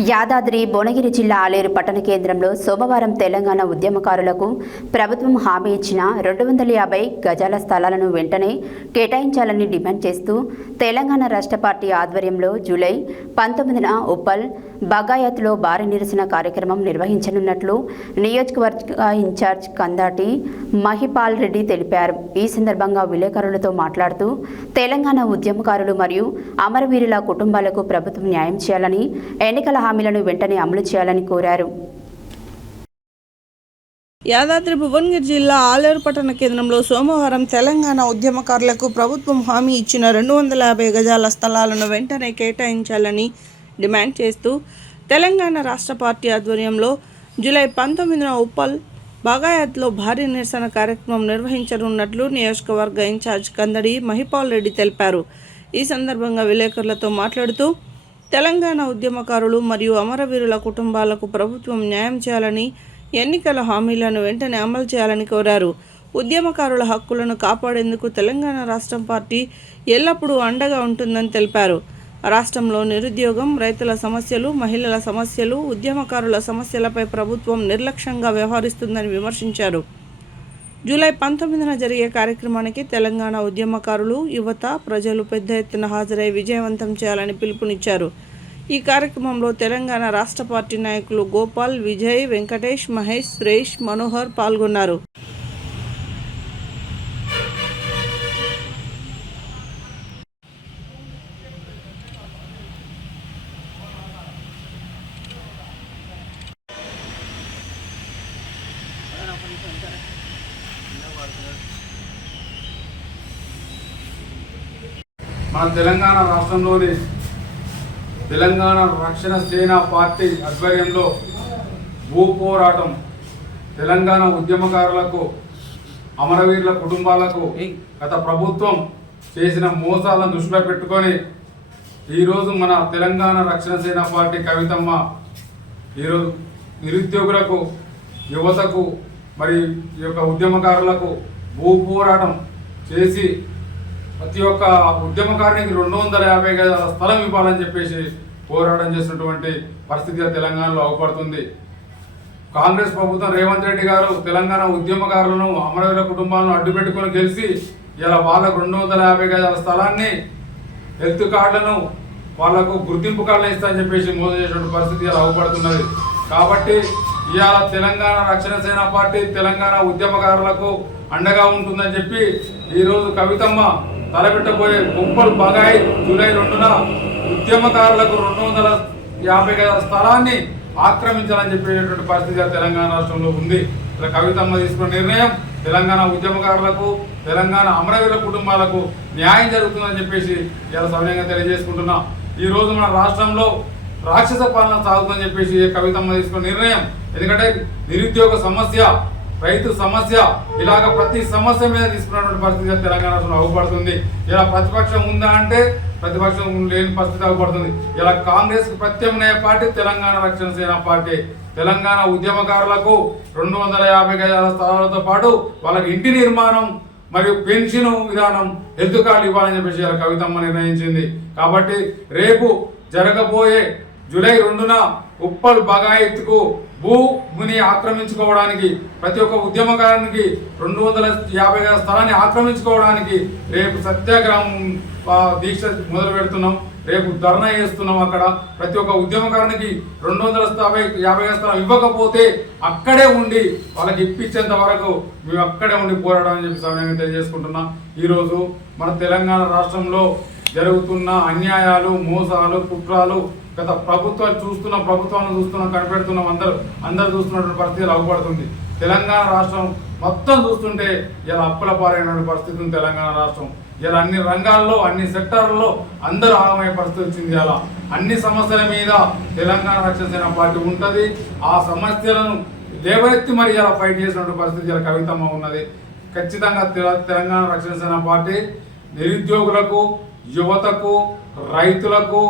యాదాద్రి భువనగిరి జిల్లా ఆలేరు పట్టణ కేంద్రంలో సోమవారం తెలంగాణ ఉద్యమకారులకు ప్రభుత్వం హామీ ఇచ్చిన 250 గజాల స్థలాలను వెంటనే కేటాయించాలని డిమాండ్ చేస్తూ తెలంగాణ రాష్ట్ర పార్టీ ఆధ్వర్యంలో జూలై 19న ఉప్పల్ బగాయత్లో భారీ నిరసన కార్యక్రమం నిర్వహించనున్నట్లు నియోజకవర్గ ఇన్ఛార్జ్ కందాటి మహిపాల్ రెడ్డి తెలిపారు. ఈ సందర్భంగా విలేకరులతో మాట్లాడుతూ తెలంగాణ ఉద్యమకారులు మరియు అమరవీరుల కుటుంబాలకు ప్రభుత్వం న్యాయం చేయాలని, ఎన్నికల హామీలను వెంటనే అమలు చేయాలని కోరారు. యాదాద్రి భువనగిరి జిల్లా ఆలేరు పట్టణ కేంద్రంలో సోమవారం తెలంగాణ ఉద్యమకారులకు ప్రభుత్వం హామీ ఇచ్చిన 250 గజాల స్థలాలను వెంటనే కేటాయించాలని డిమాండ్ చేస్తూ తెలంగాణ రాష్ట్ర పార్టీ ఆధ్వర్యంలో జూలై 19న ఉప్పల్ బగాయత్లో భారీ నిరసన కార్యక్రమం నిర్వహించనున్నట్లు నియోజకవర్గ ఇన్ఛార్జ్ కందడి మహిపాల్ రెడ్డి తెలిపారు. ఈ సందర్భంగా విలేకరులతో మాట్లాడుతూ తెలంగాణ ఉద్యమకారులు మరియు అమరవీరుల కుటుంబాలకు ప్రభుత్వం న్యాయం చేయాలని, ఎన్నికల హామీలను వెంటనే అమలు చేయాలని కోరారు. ఉద్యమకారుల హక్కులను కాపాడేందుకు తెలంగాణ రాష్ట్ర పార్టీ ఎల్లప్పుడూ అండగా ఉంటుందని తెలిపారు. రాష్ట్రంలో నిరుద్యోగం, రైతుల సమస్యలు, మహిళల సమస్యలు, ఉద్యమకారుల సమస్యలపై ప్రభుత్వం నిర్లక్ష్యంగా వ్యవహరిస్తుందని విమర్శించారు. జూలై 19న జరిగే కార్యక్రమానికి తెలంగాణ ఉద్యమకారులు, యువత, ప్రజలు పెద్ద ఎత్తున హాజరై విజయవంతం చేయాలని పిలుపునిచ్చారు. ఈ కార్యక్రమంలో తెలంగాణ రాష్ట్ర పార్టీ నాయకులు గోపాల్, విజయ్, వెంకటేష్, మహేష్, సురేష్, మనోహర్ పాల్గొన్నారు. మన తెలంగాణ రాష్ట్రంలోని తెలంగాణ రక్షణ సేన పార్టీ ఆధ్వర్యంలో భూ పోరాటం, తెలంగాణ ఉద్యమకారులకు, అమరవీరుల కుటుంబాలకు గత ప్రభుత్వం చేసిన మోసాలను దృష్టిలో పెట్టుకొని ఈరోజు మన తెలంగాణ రక్షణ సేన పార్టీ కవితమ్మ ఈరోజు నిరుద్యోగులకు, యువతకు మరి ఈ యొక్క ఉద్యమకారులకు భూ పోరాటం చేసి ప్రతి ఒక్క ఉద్యమకారునికి 250 గజాల స్థలం ఇవ్వాలని చెప్పేసి పోరాటం చేసినటువంటి పరిస్థితిగా తెలంగాణలో అవపడుతుంది. కాంగ్రెస్ ప్రభుత్వం రేవంత్ రెడ్డి గారు తెలంగాణ ఉద్యమకారులను, అమరవీరుల కుటుంబాలను అడ్డుపెట్టుకుని గెలిచి ఇలా వాళ్ళకు 250 గజాల స్థలాన్ని, హెల్త్ కార్డులను, వాళ్లకు గుర్తింపు కార్డులు ఇస్తా అని చెప్పేసి మోసం చేసినటువంటి పరిస్థితి ఇలా అవపడుతున్నది. కాబట్టి ఇవాళ తెలంగాణ రక్షణ సేన పార్టీ తెలంగాణ ఉద్యమకారులకు అండగా ఉంటుందని చెప్పి ఈరోజు కవితమ్మ తలపెట్టబోయే ఉప్పల్ బగాయి జూలై 2న ఉద్యమకారులకు 250 గజాల స్థలాన్ని ఆక్రమించాలని చెప్పేటువంటి పరిస్థితిగా తెలంగాణ రాష్ట్రంలో ఉంది. ఇలా కవితమ్మ తీసుకున్న నిర్ణయం తెలంగాణ ఉద్యమకారులకు, తెలంగాణ అమరవీరుల కుటుంబాలకు న్యాయం జరుగుతుందని చెప్పేసి ఇలా సవినయంగా తెలియజేసుకుంటున్నాం. ఈరోజు మన రాష్ట్రంలో రాక్షస పాలన సాగుతుందని చెప్పేసి కవితమ్మ తీసుకున్న నిర్ణయం. ఎందుకంటే నిరుద్యోగ సమస్య, రైతు సమస్య, ఇలాగ ప్రతి సమస్య మీద తీసుకున్నటువంటి పరిస్థితిగా తెలంగాణ రాష్ట్రంలో అవపడుతుంది. ఇలా ప్రతిపక్షం ఉందా అంటే ప్రతిపక్షం లేని పరిస్థితి అవపడుతుంది. ఇలా కాంగ్రెస్ ప్రత్యామ్నాయ పార్టీ తెలంగాణ రక్షణ సేన పార్టీ తెలంగాణ ఉద్యమకారులకు 250 గజాల స్థలాలతో పాటు వాళ్ళకి ఇంటి నిర్మాణం మరియు పెన్షన్ విధానం, హెల్త్ కార్డు ఇవ్వాలని చెప్పేసి ఇలా కవితమ్మ నిర్ణయించింది. కాబట్టి రేపు జరగబోయే జూలై 2న ఉప్పల్ బగాయత్కు భూమిని ఆక్రమించుకోవడానికి, ప్రతి ఒక్క ఉద్యమకారునికి 250 గజాల స్థలాన్ని ఆక్రమించుకోవడానికి రేపు సత్యాగ్రహం దీక్ష మొదలు పెడుతున్నాం. రేపు ధర్నా చేస్తున్నాం. అక్కడ ప్రతి ఒక్క ఉద్యమకారునికి 250 గజాల స్థలం ఇవ్వకపోతే అక్కడే ఉండి వాళ్ళకి ఇప్పించేంత వరకు మేము అక్కడే ఉండి పోరాడమని చెప్పి సమయంగా తెలియజేసుకుంటున్నాం. ఈరోజు మన తెలంగాణ రాష్ట్రంలో జరుగుతున్న అన్యాయాలు, మోసాలు, కుట్రాలు గత ప్రభుత్వాలు ప్రభుత్వాలను చూస్తున్నాం, కనిపెడుతున్నాం, అందరూ చూస్తున్నటువంటి పరిస్థితులు అవపడుతుంది. తెలంగాణ రాష్ట్రం మొత్తం చూస్తుంటే ఇలా అప్పుల పాలైన పరిస్థితి ఉంది. తెలంగాణ రాష్ట్రం ఇలా అన్ని రంగాల్లో, అన్ని సెక్టార్లలో అందరూ ఆగమయ్యే పరిస్థితి వచ్చింది. అలా అన్ని సమస్యల మీద తెలంగాణ రక్షణ సేన పార్టీ ఉంటుంది. ఆ సమస్యలను లేవనెత్తి మరి ఇలా ఫైట్ చేసినటువంటి పరిస్థితి ఇలా కవితమ్మ ఉన్నది. ఖచ్చితంగా తెలంగాణ రక్షణ సేన పార్టీ నిరుద్యోగులకు, యువతకు, రైతులకు,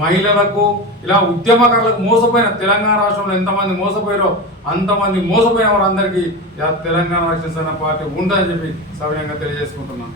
మహిళలకు, ఇలా ఉద్యమకారులకు, మోసపోయిన తెలంగాణ రాష్ట్రంలో ఎంతమంది మోసపోయారో అంతమంది మోసపోయిన వారందరికీ తెలంగాణ రక్షణ సేన పార్టీ ఉందని చెప్పి సవినయంగా తెలియజేసుకుంటున్నాను.